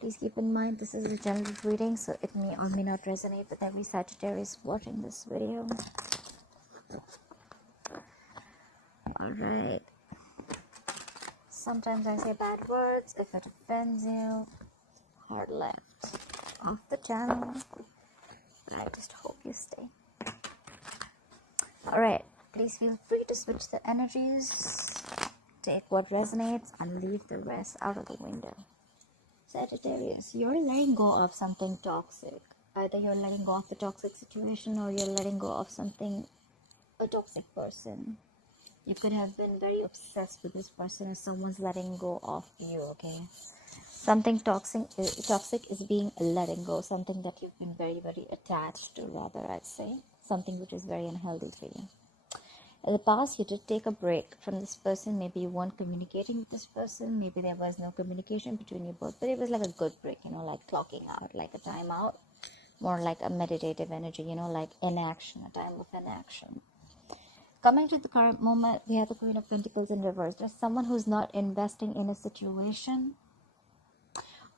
Please keep in mind this is a general reading, so it may or may not resonate with every Sagittarius watching this video. Alright. Sometimes I say bad words. If it offends you, hard left off the channel. But I just hope you stay. Alright. Please feel free to switch the energies. Take what resonates and leave the rest out of the window. Sagittarius, you're letting go of something toxic. Either you're letting go of the toxic situation or you're letting go of something, a toxic person. You could have been very obsessed with this person as someone's letting go of you, okay? Something toxic is being letting go. Something that you've been very, very attached to, rather, I'd say. Something which is very unhealthy for you. In the past, you did take a break from this person. Maybe you weren't communicating with this person. Maybe there was no communication between you both. But it was like a good break, like clocking out, like a time out. More like a meditative energy, like inaction, a time of inaction. Coming to the current moment, we have the Queen of Pentacles in reverse. There's someone who's not investing in a situation.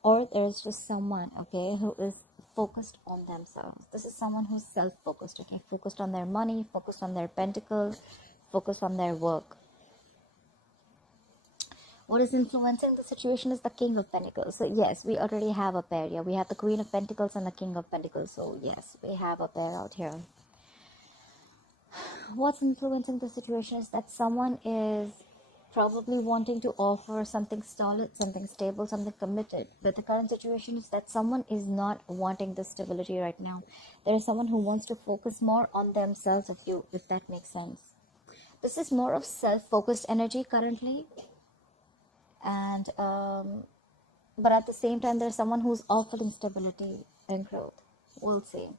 Or there's just someone, okay, who is focused on themselves. This is someone who's self-focused, okay, focused on their money, focused on their pentacle, focused on their work. What is influencing the situation is the King of Pentacles. So yes, we already have a pair here. We have the Queen of Pentacles and the King of Pentacles. So yes, we have a pair out here. What's influencing the situation is that someone is probably wanting to offer something solid, something stable, something committed. But the current situation is that someone is not wanting the stability right now. There is someone who wants to focus more on themselves, if that makes sense. This is more of self-focused energy currently. And but at the same time, there's someone who's offering stability and growth. We'll see.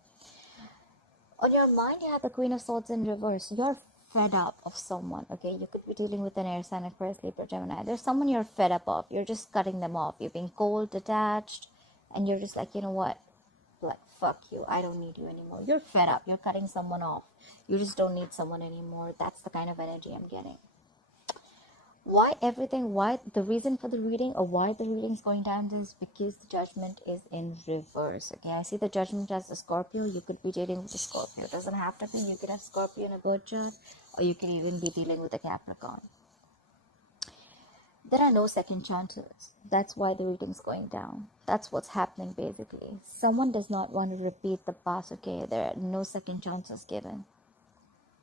On your mind, you have the Queen of Swords in reverse. You're fed up of someone, okay? You could be dealing with an air sign, Aquarius, Libra, Gemini. There's someone you're fed up of. You're just cutting them off. You're being cold, detached, and you're just like, you know what? Like, fuck you. I don't need you anymore. You're fed up. You're cutting someone off. You just don't need someone anymore. That's the kind of energy I'm getting. Why the reason for the reading or why the reading is going down is because the Judgment is in reverse. Okay, I see the Judgment as a Scorpio. You could be dealing with a Scorpio. It doesn't have to be. You could have Scorpio in a birth chart, or you can even be dealing with a Capricorn. There are no second chances. That's why the reading is going down. That's what's happening basically. Someone does not want to repeat the past. Okay, there are no second chances given.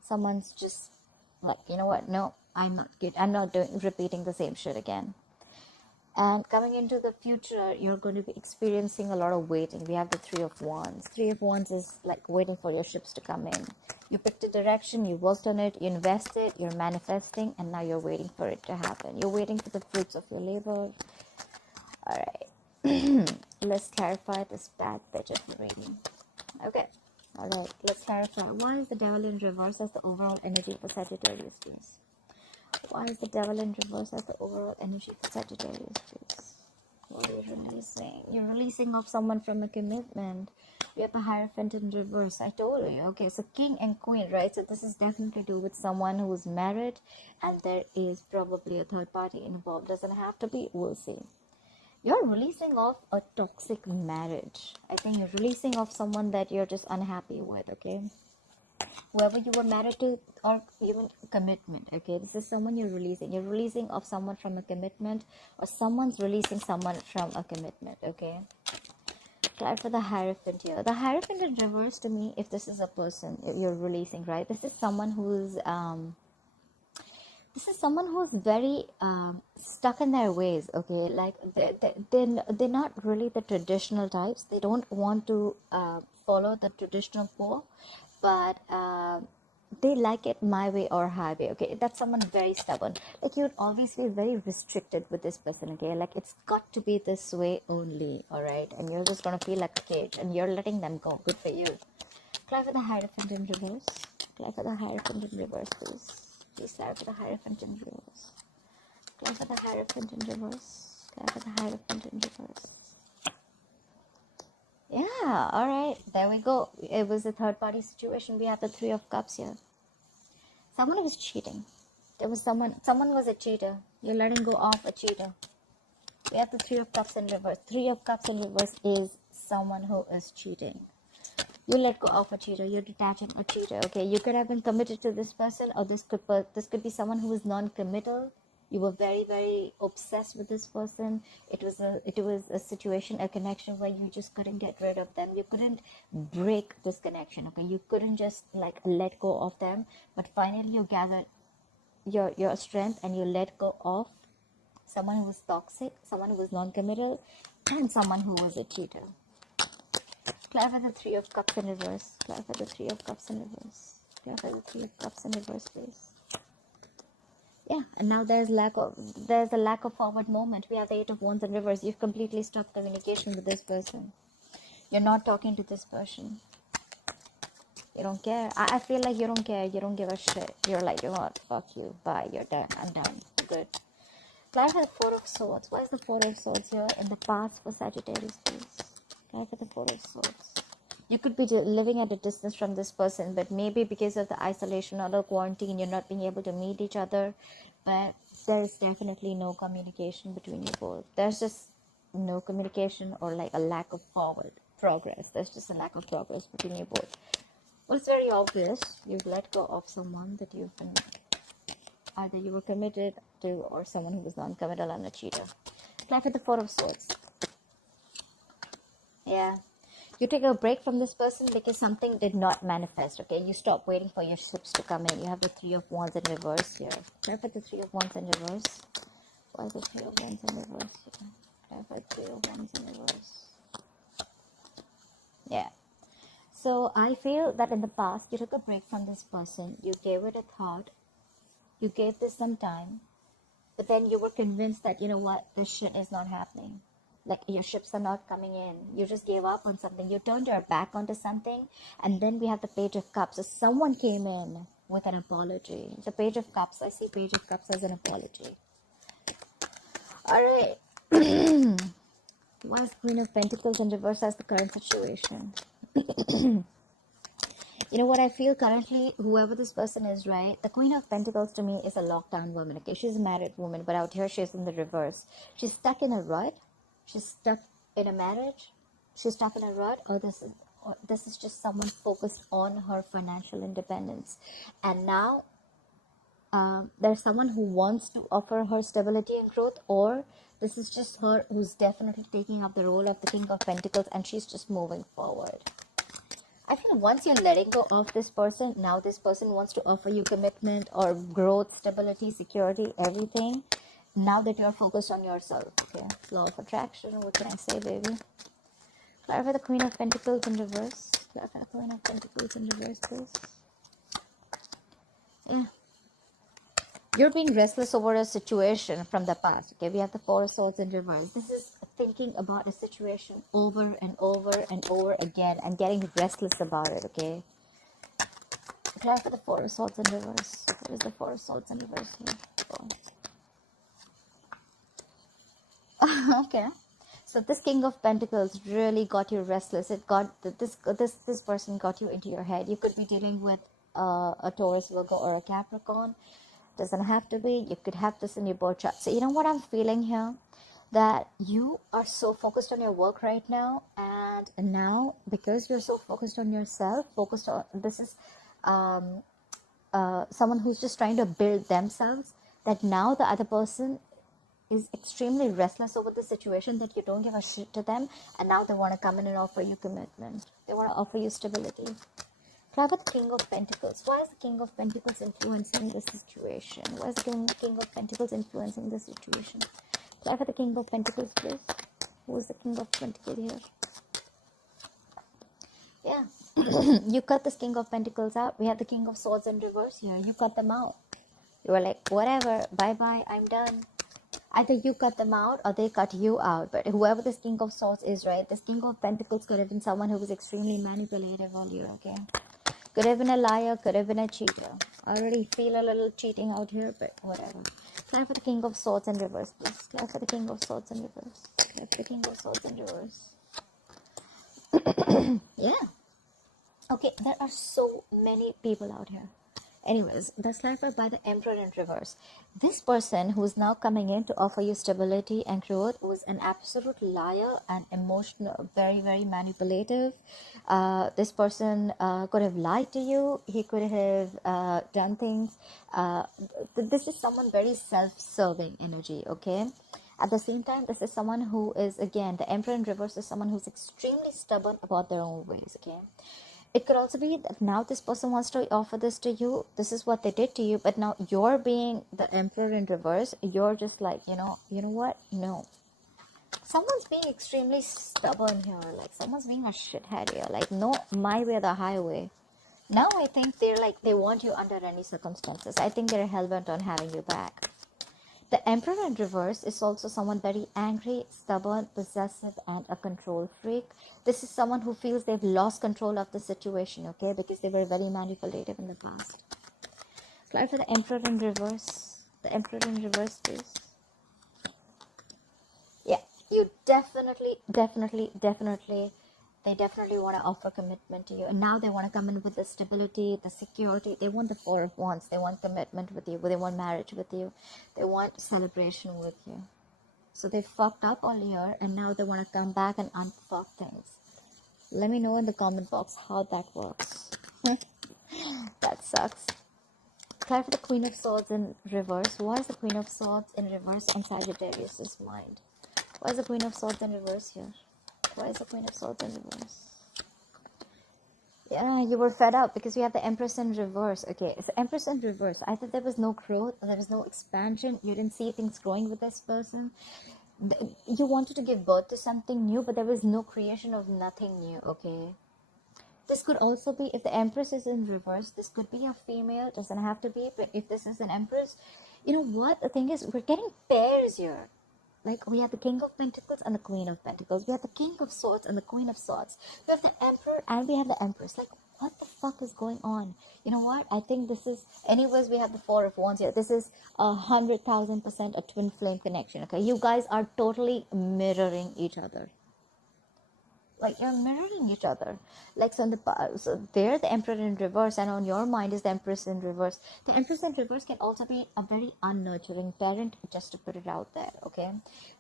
Someone's just like, you know what? No, I'm not good. I'm not repeating the same shit again. And coming into the future, you're going to be experiencing a lot of waiting. We have the Three of Wands. Three of Wands is like waiting for your ships to come in. You picked a direction, you worked on it, you invested, you're manifesting, and now you're waiting for it to happen. You're waiting for the fruits of your labor. All right. Let's clarify this bad bitch of the reading. Okay. All right. Let's clarify. Why is the Devil in reverse as the overall energy for Sagittarius, please? Why is the Devil in reverse as the overall energy for Sagittarius, please? What are you releasing? You're releasing off someone from a commitment. We have the Hierophant in reverse. I told you. Okay, so King and Queen, right? So this is definitely to do with someone who is married, and there is probably a third party involved. Doesn't have to be. We'll see. You're releasing off a toxic marriage. I think you're releasing off someone that you're just unhappy with, okay? Whoever you were married to, or even commitment, okay? This is someone you're releasing. You're releasing off someone from a commitment, or someone's releasing someone from a commitment, okay? Try for the Hierophant here. The Hierophant in reverse, to me, if this is a person you're releasing, right? This is someone who's very stuck in their ways, okay? Like they're not really the traditional types. They don't want to follow the traditional pole, but they like it my way or highway, okay? That's someone very stubborn. Like, you'd always feel very restricted with this person, okay? Like, it's got to be this way only, all right? And you're just gonna feel like a cage, and you're letting them go. Good for you. Apply for the Hierophant in reverse. Apply for the Hierophant in reverse, please. Please apply for the Hierophant in reverse. Apply for the Hierophant in reverse. Apply for the Hierophant in reverse. Yeah, all right, there we go. It was a third party situation. We have the Three of Cups here. Someone was cheating. There was someone was a cheater. You're letting go of a cheater. We have the Three of Cups in reverse. Three of Cups in reverse is someone who is cheating. You let go of a cheater. You're detaching a cheater. Okay, you could have been committed to this person, or this could be someone who is non-committal. You were very, very obsessed with this person. It was a situation, a connection where you just couldn't get rid of them. You couldn't break this connection. Okay, you couldn't just like let go of them. But finally, you gathered your strength and you let go of someone who was toxic, someone who was non-committal, and someone who was a cheater. Clarify the Three of Cups in reverse. Clarify the Three of Cups in reverse. Clarify the Three of Cups in reverse, please. Yeah, and now there's a lack of forward movement. We have the Eight of Wands in reverse. You've completely stopped communication with this person. You're not talking to this person. You don't care. I feel like you don't care. You don't give a shit. You're like, you know what? Fuck you. Bye. You're done. I'm done. Good. Clarify the Four of Swords. Why is the Four of Swords here in the past for Sagittarius, please? Clarify the Four of Swords. You could be living at a distance from this person, but maybe because of the isolation or the quarantine, you're not being able to meet each other. But there's definitely no communication between you both. There's just no communication, or like a lack of forward progress. There's just a lack of progress between you both. Well, it's very obvious. You've let go of someone that you've been, either you were committed to, or someone who was non-committal and a cheater. Clarify the Four of Swords. Yeah. You take a break from this person because something did not manifest, okay? You stop waiting for your ships to come in. You have the Three of Wands in reverse here. Clarify the Three of Wands in reverse. Why is the Three of Wands in reverse here? Clarify the Three of Wands in reverse. Yeah. So I feel that in the past, you took a break from this person. You gave it a thought. You gave this some time. But then you were convinced that, you know what, this shit is not happening. Like, your ships are not coming in. You just gave up on something. You turned your back onto something. And then we have the Page of Cups. So someone came in with an apology. The Page of Cups. I see Page of Cups as an apology. Alright. Why is Queen of Pentacles in reverse as the current situation? You know what I feel currently, whoever this person is, right? The Queen of Pentacles to me is a lockdown woman. Okay, she's a married woman, but out here she's in the reverse. She's stuck in a rut. She's stuck in a marriage. She's stuck in a rut, or this is just someone focused on her financial independence. And now there's someone who wants to offer her stability and growth, or this is just her who's definitely taking up the role of the King of Pentacles, and she's just moving forward. I feel once you're letting go of this person, now this person wants to offer you commitment or growth, stability, security, everything. Now that you're focused on yourself, okay? Law of attraction, what can I say, baby? Clarify the Queen of Pentacles in reverse. Clarify the Queen of Pentacles in reverse, please. Yeah. You're being restless over a situation from the past, okay? We have the Four of Swords in reverse. This is thinking about a situation over and over and over again and getting restless about it, okay? Clarify the Four of Swords in reverse. What is the Four of Swords in reverse here? Okay, so this King of Pentacles really got you restless. It got this person got you into your head. You could be dealing with a Taurus, Virgo, or a Capricorn. Doesn't have to be. You could have this in your birth chart. So you know what I'm feeling here, that you are so focused on your work right now, and now because you're so focused on yourself, focused on this is someone who's just trying to build themselves, that now the other person is extremely restless over the situation, that you don't give a shit to them, and now they want to come in and offer you commitment. They want to offer you stability. Clarify the King of Pentacles. Why is the King of Pentacles influencing this situation? Why is the King of Pentacles influencing this situation? Clarify the King of Pentacles, please. Who is the King of Pentacles here? Yeah. You cut this King of Pentacles out. We have the King of Swords in reverse here. You cut them out. You were like, whatever, bye-bye, I'm done. Either you cut them out or they cut you out. But whoever this King of Swords is, right, this King of Pentacles could have been someone who was extremely manipulative earlier, okay? Could have been a liar, could have been a cheater. I already feel a little cheating out here, but whatever. Clarify the King of Swords in reverse, please. Clarify the King of Swords in reverse. Clarify the King of Swords in reverse. Yeah. Okay, there are so many people out here. Anyways, that's clarified by the Emperor in reverse. This person who's now coming in to offer you stability and growth was an absolute liar and emotional, very, very manipulative. This person could have lied to you. He could have done things. This is someone very self-serving energy, okay? At the same time, this is someone who is, again, the Emperor in reverse is someone who's extremely stubborn about their own ways, okay? It could also be that now this person wants to offer this to you. This is what they did to you, but now you're being the Emperor in reverse. You're just like, you know what? No. Someone's being extremely stubborn here. Like, someone's being a shithead here. Like, no, my way or the highway. Now I think they're like, they want you under any circumstances. I think they're hell-bent on having you back. The Emperor in reverse is also someone very angry, stubborn, possessive, and a control freak. This is someone who feels they've lost control of the situation, okay, because they were very manipulative in the past. Clarify the Emperor in reverse. The Emperor in reverse, please. Yeah, you definitely they definitely want to offer commitment to you, and now they want to come in with the stability, the security. They want the Four of Wands. They want commitment with you. They want marriage with you. They want celebration with you. So they fucked up all year, and now they want to come back and unfuck things. Let me know in the comment box how that works. That sucks. Clarify the Queen of Swords in reverse. Why is the Queen of Swords in reverse on Sagittarius' mind? Why is the Queen of Swords in reverse here? Why is the Queen of Swords in reverse? Yeah, you were fed up because we have the Empress in reverse. Okay, it's the Empress in reverse. Either there was no growth, or there was no expansion. You didn't see things growing with this person. You wanted to give birth to something new, but there was no creation of nothing new, okay? This could also be, if the Empress is in reverse, this could be a female. It doesn't have to be, but if this is an Empress, you know what? The thing is, we're getting pairs here. Like, we have the King of Pentacles and the Queen of Pentacles. We have the King of Swords and the Queen of Swords. We have the Emperor and we have the Empress. Like, what the fuck is going on? You know what? I think this is... Anyways, we have the Four of Wands here. This is 100,000% a twin flame connection, okay? You guys are totally mirroring each other. Like, you're mirroring each other. Like, so there the Emperor in reverse, and on your mind is the Empress in reverse. The Empress in reverse can also be a very unnurturing parent, just to put it out there, okay?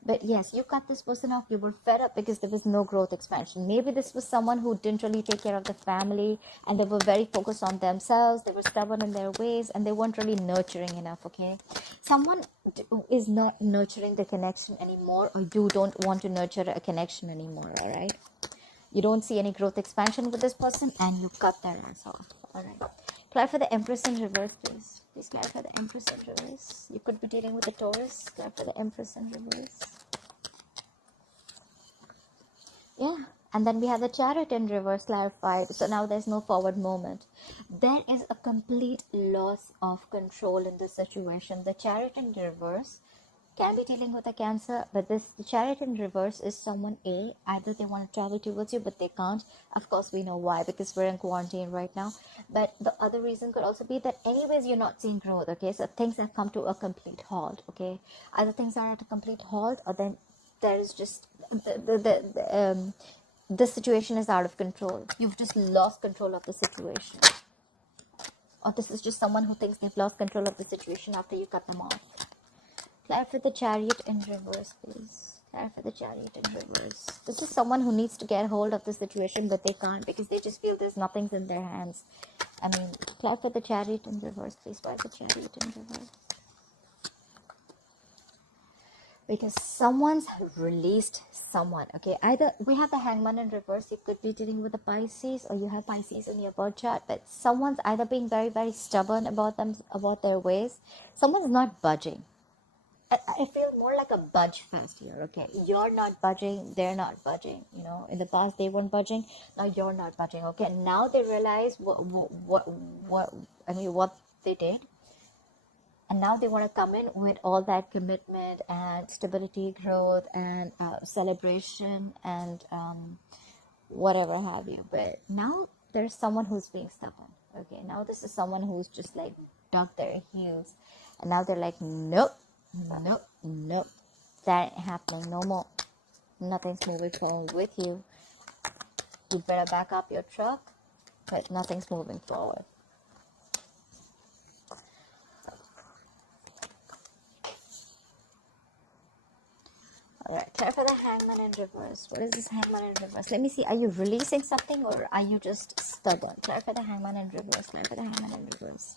But yes, you cut this person off. You were fed up because there was no growth expansion. Maybe this was someone who didn't really take care of the family, and they were very focused on themselves. They were stubborn in their ways, and they weren't really nurturing enough, okay? Someone is not nurturing the connection anymore, or you don't want to nurture a connection anymore, all right? You don't see any growth expansion with this person, and you cut their ass off. All right. Clarify the Empress in reverse, please. Please clarify the Empress in reverse. You could be dealing with a Taurus. Clarify the Empress in reverse. Yeah. And then we have the Chariot in reverse clarified. So now there's no forward movement. There is a complete loss of control in this situation. The Chariot in reverse can be dealing with a Cancer, but the Chariot in reverse is someone A. Either they want to travel towards you, but they can't. Of course, we know why, because we're in quarantine right now. But the other reason could also be that anyways, you're not seeing growth, okay? So things have come to a complete halt, okay? Either things are at a complete halt, or then there is just the situation is out of control. You've just lost control of the situation. Or this is just someone who thinks they've lost control of the situation after you cut them off. Clarify the Chariot in reverse, please. Clarify the Chariot in reverse. This is someone who needs to get hold of the situation, but they can't because they just feel there's nothing in their hands. I mean, clarify the Chariot in reverse, please. Why is the Chariot in reverse? Because someone's released someone, okay? Either we have the Hangman in reverse. You could be dealing with the Pisces, or you have Pisces in your birth chart, but someone's either being very, very stubborn about their ways. Someone's not budging. I feel more like a budge fest here, okay? You're not budging, they're not budging, you know? In the past, they weren't budging, now you're not budging, okay? Now they realize what they did, and now they want to come in with all that commitment and stability, growth, and celebration, and whatever have you. But now there's someone who's being stubborn, okay? Now this is someone who's just like dug their heels, and now they're like, nope. Nope, that ain't happening no more. Nothing's moving forward with you. You better back up your truck, but nothing's moving forward. Clarify the Hangman in reverse. What is this Hangman in reverse? Let me see. Are you releasing something or are you just stubborn? Clarify the Hangman in reverse. Clarify the Hangman in reverse.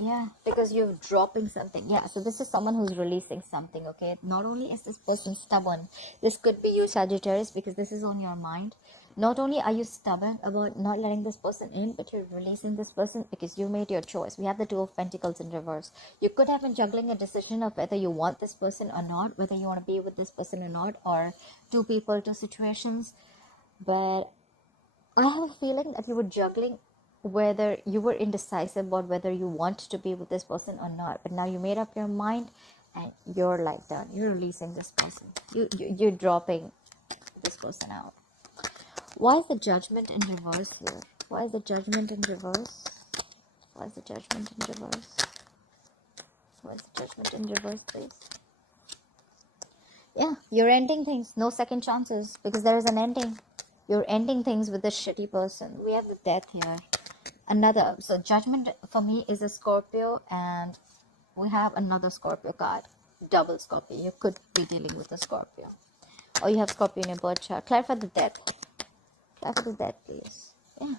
Yeah, because you're dropping something. Yeah, so this is someone who's releasing something, okay? Not only is this person stubborn, this could be you, Sagittarius, because this is on your mind. Not only are you stubborn about not letting this person in, but you're releasing this person because you made your choice. We have the Two of Pentacles in reverse. You could have been juggling a decision of whether you want this person or not, whether you want to be with this person or not, or two people, two situations. But I have a feeling that you were juggling whether you were indecisive about whether you want to be with this person or not. But now you made up your mind and you're like done. You're releasing this person. You're dropping this person out. Why is the Judgment in reverse here? Why is the Judgment in reverse? Why is the Judgment in reverse? Why is the Judgment in reverse, please? Yeah, you're ending things. No second chances because there is an ending. You're ending things with this shitty person. We have the Death here. Another, so Judgment for me is a Scorpio, and we have another Scorpio card. Double Scorpio. You could be dealing with a Scorpio. Or you have Scorpio in your birth chart. Clarify the Death. Clarify the Death, please. Yeah.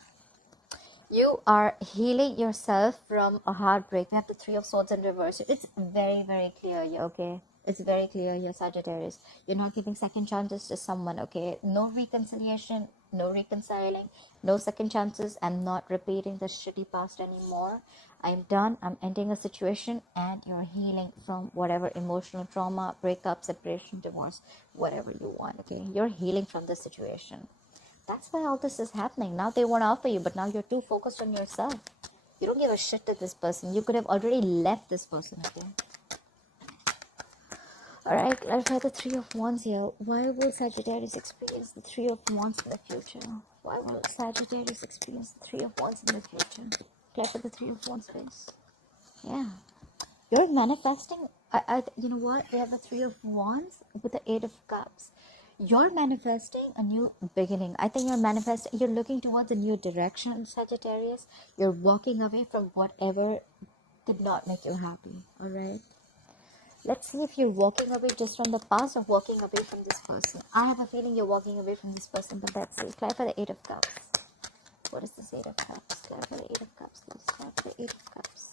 You are healing yourself from a heartbreak. We have the Three of Swords in reverse. It's very, very clear here, okay? It's very clear here, Sagittarius. You're not giving second chances to someone, okay? No reconciliation, no reconciling, no second chances. I'm not repeating the shitty past anymore. I'm done. I'm ending a situation and you're healing from whatever emotional trauma, breakup, separation, divorce, whatever you want, okay? You're healing from this situation. That's why all this is happening. Now they want to offer you, but now you're too focused on yourself. You don't give a shit to this person. You could have already left this person, okay? Alright, clarify the Three of Wands here. Why will Sagittarius experience the Three of Wands in the future? Why will Sagittarius experience the Three of Wands in the future? Clarify the Three of Wands, please. Yeah. You're manifesting. You know what? We have the Three of Wands with the Eight of Cups. You're manifesting a new beginning. I think you're manifesting. You're looking towards a new direction, Sagittarius. You're walking away from whatever did not make you happy. Alright? Let's see if you're walking away just from the past or walking away from this person. I have a feeling you're walking away from this person, but let's see. Clarify the Eight of Cups. What is this Eight of Cups? Clarify the Eight of Cups, please. Clarify the Eight of Cups.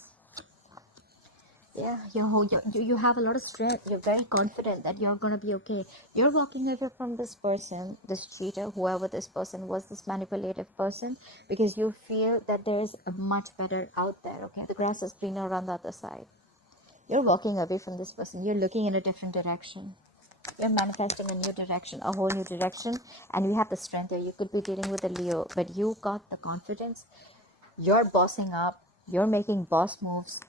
Yeah, you have a lot of strength. You're very confident that you're going to be okay. You're walking away from this person, this cheater, whoever this person was, this manipulative person, because you feel that there's a much better out there, okay? The grass is greener on the other side. You're walking away from this person. You're looking in a different direction. You're manifesting a new direction, a whole new direction, and you have the strength there. You could be dealing with a Leo, but you got the confidence. You're bossing up. You're making boss moves.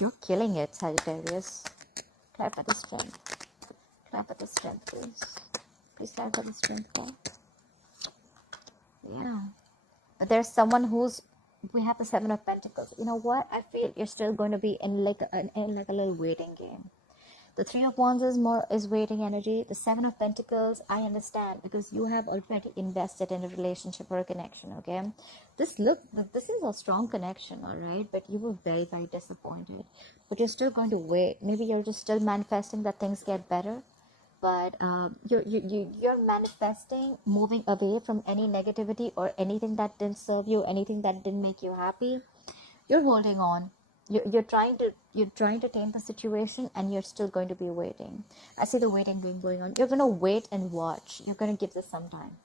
You're killing it, Sagittarius. Clarify the strength. Clarify the strength, please. Please clarify the strength card. Yeah. But there's someone who's... We have the Seven of Pentacles. You know what? I feel you're still going to be in like a little waiting game. The Three of Wands is waiting energy. The Seven of Pentacles, I understand, because you have already invested in a relationship or a connection, okay? This is a strong connection, all right? But you were very, very disappointed. But you're still going to wait. Maybe you're just still manifesting that things get better. But you're manifesting moving away from any negativity or anything that didn't serve you, anything that didn't make you happy. You're holding on. You're trying to tame the situation, and you're still going to be waiting. I see the waiting game going on. You're going to wait and watch. You're going to give this some time.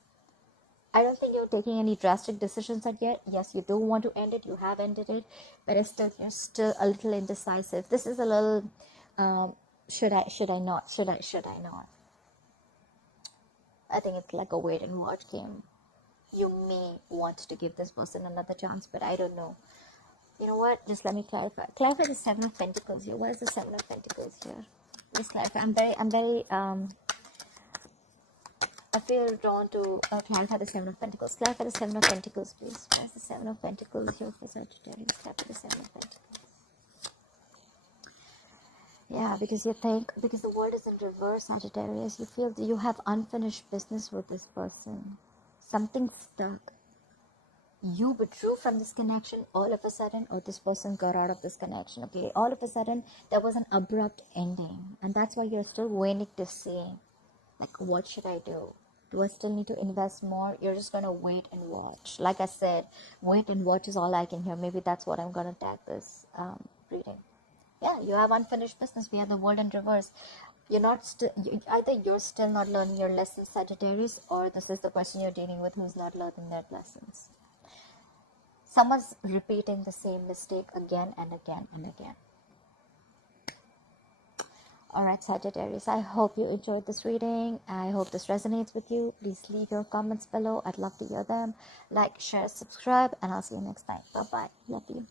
I don't think you're taking any drastic decisions yet. Yes, you do want to end it. You have ended it, but you're still a little indecisive. This is a little should I not? Should I not? I think it's like a wait and watch game. You may want to give this person another chance, but I don't know. You know what? Just let me clarify. Clarify the Seven of Pentacles here. What is the Seven of Pentacles here? Just clarify. I feel drawn to clarify the Seven of Pentacles. Clarify the Seven of Pentacles, please. What is the Seven of Pentacles here for Sagittarius? Clarify the Seven of Pentacles. Yeah, because the word is in reverse, Sagittarius. You feel that you have unfinished business with this person. Something stuck. you withdrew from this connection all of a sudden, or this person got out of this connection. Okay, all of a sudden there was an abrupt ending, and that's why you're still waiting to see, like, what should I do? Do I still need to invest more? You're just gonna wait and watch. Like I said, wait and watch is all I can hear. Maybe that's what I'm gonna tag this reading. Yeah, you have unfinished business. We have the world in reverse. You're not still, either you're still not learning your lessons, Sagittarius, or this is the person you're dealing with who's not learning their lessons. Someone's repeating the same mistake again and again and again. Alright, Sagittarius, I hope you enjoyed this reading. I hope this resonates with you. Please leave your comments below. I'd love to hear them. Like, share, subscribe, and I'll see you next time. Bye-bye. Love you.